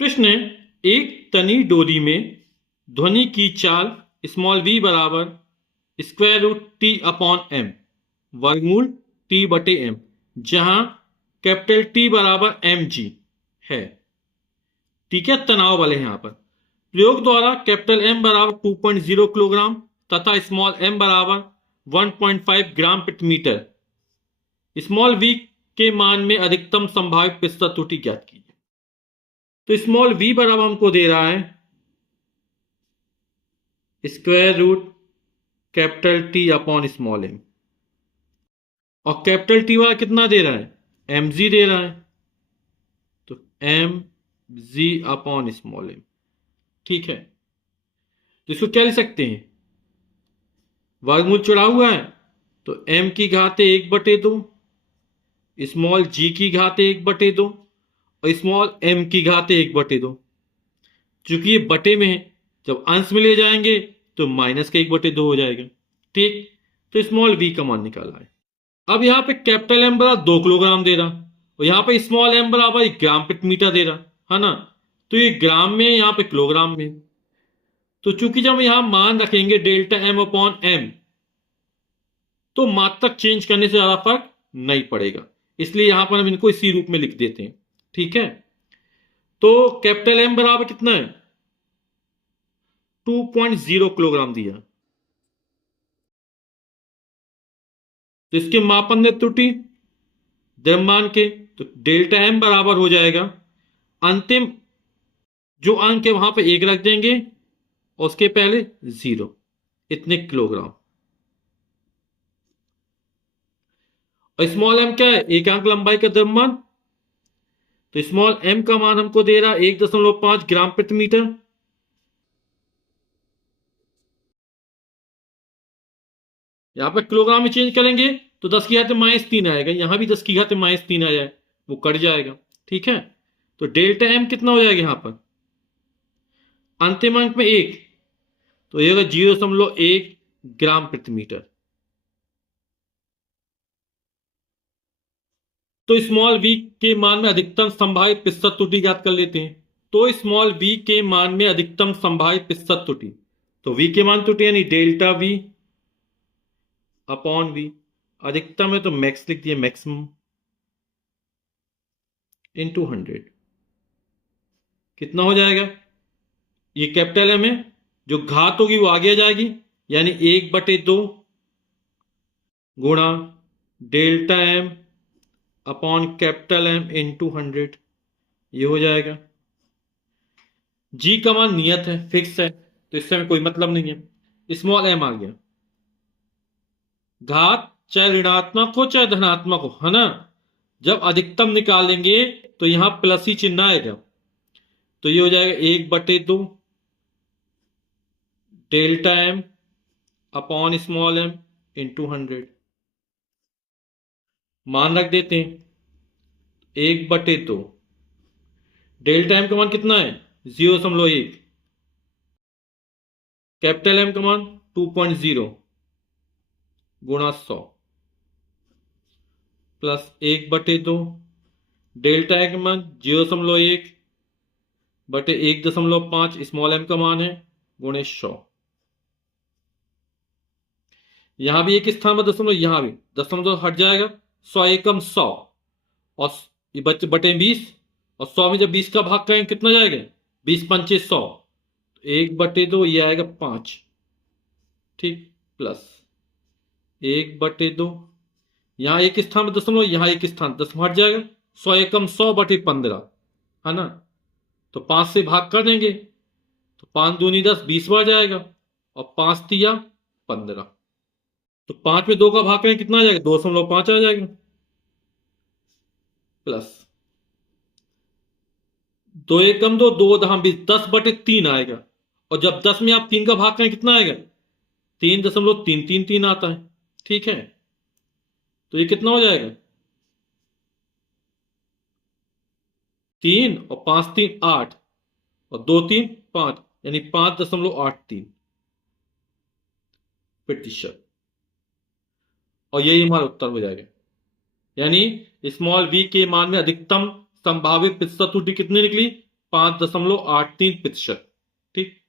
कृष्ण ने एक तनी डोरी में ध्वनि की चाल स्मॉल v बराबर square root T upon m वर्गमूल टी बटे एम, जहां कैपिटल टी बराबर एम जी है। ठीक है, तनाव बल है यहां पर। प्रयोग द्वारा कैपिटल एम बराबर 2.0 किलोग्राम तथा स्मॉल एम बराबर 1.5 ग्राम प्रति मीटर स्मॉल v के मान में अधिकतम संभावित प्रतिशत त्रुटि ज्ञात कीजिए। तो स्मॉल v बराबर हमको दे रहा है square root capital T upon small m, और कैपिटल टी वाला कितना दे रहा है, एम जी दे रहा है, तो m g upon small m. ठीक है, तो इसको क्या लिख सकते हैं, वर्गमूल चढ़ा हुआ है तो एम की घात 1/2 स्मॉल जी की घात 1/2 और स्मॉल एम की घात 1/2। चूंकि ये बटे में है, जब अंश में ले जाएंगे तो माइनस का 1/2 हो जाएगा। ठीक, तो स्मॉल v का मान निकाला है। अब यहां पे कैपिटल एम बराबर 2 किलोग्राम दे रहा और यहां पे स्मॉल एम बराबर 1 ग्राम प्रति मीटर दे रहा है ना, तो ये ग्राम में, यहां पे किलोग्राम में। तो चूंकि जब यहां मान रखेंगे डेल्टा एम अपॉन एम, तो मात्रक चेंज करने से ज्यादा फर्क नहीं पड़ेगा, इसलिए यहां पर हम इनको इसी रूप में लिख देते हैं। ठीक है, तो कैपिटल एम बराबर कितना है, 2.0 किलोग्राम दिया। तो इसके मापन में त्रुटि द्रव्यमान के, तो डेल्टा एम बराबर हो जाएगा, अंतिम जो अंक है वहां पे 1 रख देंगे और उसके पहले 0, इतने किलोग्राम। और स्मॉल एम क्या है, एक अंक लंबाई का द्रव्यमान, तो स्मॉल एम का मान हमको दे रहा है 1.5 ग्राम प्रति मीटर। यहां पर किलोग्राम में चेंज करेंगे तो 10 की घात -3 आएगा, यहां भी 10 की घात -3 आ जाए, वो कट जाएगा। ठीक है, तो डेल्टा एम कितना हो जाएगा यहां पर, अंतिम अंक में 1, तो ये 0.1 ग्राम प्रति मीटर। तो स्मॉल v के मान में अधिकतम संभावित प्रतिशत त्रुटि ज्ञात कर लेते हैं। तो स्मॉल v के मान में अधिकतम संभावित प्रतिशत त्रुटि, तो v के मान त्रुटि यानी डेल्टा v अपॉन v, अधिकतम है तो मैक्स लिख दिया, मैक्सिमम इनटू 100। कितना हो जाएगा, ये कैपिटल एम है, जो घात होगी वो आगे आ जाएगी, यानी 1/2 गुणा delta m upon capital M into 100, ये हो जाएगा। जी का मान नियत है, फिक्स है, तो इससे हमें कोई मतलब नहीं है। स्मॉल एम आ गया, घात चाहे ऋणात्मक हो चाहे धनात्मक हो, है ना, जब अधिकतम निकालेंगे तो यहां प्लस ही चिन्ह आएगा, तो ये हो जाएगा 1/2 delta m upon small m into 100। मान रख देते हैं 1/2, डेल्टा एम का मान कितना है 0.1, कैपिटल एम का मान 2.0 गुणा 100 प्लस 1/2 डेल्टा एम का मान 0.1 बटे 1.5 स्मॉल एम का मान है गुणे 100। यहां भी एक स्थान पर दशमलव, यहां भी दशमलव हट जाएगा, 100 एकम 100 और ये बच्चे बटे 20, और 100 में जब 20 का भाग करेंगे कितना जाएगा, 20×5 100, 1/2 ये आएगा 5। ठीक, प्लस 1/2, यहां एक स्थान पर दशमलव, यहां एक स्थान दशमलव हट जाएगा, 100 एकम 100 बटे 15, है ना, तो 5 से भाग कर देंगे तो 5 दूनी 10, 20 बार जाएगा, और 5 तिया 15, तो 5 में 2 का भाग करें कितना आ जाएगा, 2.5 आ जाएगा, प्लस 2 एकम 2, 2 दहाम 20, 10/3 आएगा, और जब 10 में आप 3 का भाग करें कितना आएगा, 3.333 आता है। ठीक है, तो ये कितना हो जाएगा, 3 और 5 3 8 और 2 3 5, यानी 5.83 प्रतिशत, और यही हमारा उत्तर हो जाएगा। यानी स्मॉल v के मान में अधिकतम संभावित प्रतिशत त्रुटि कितनी निकली, 5.83%। ठीक,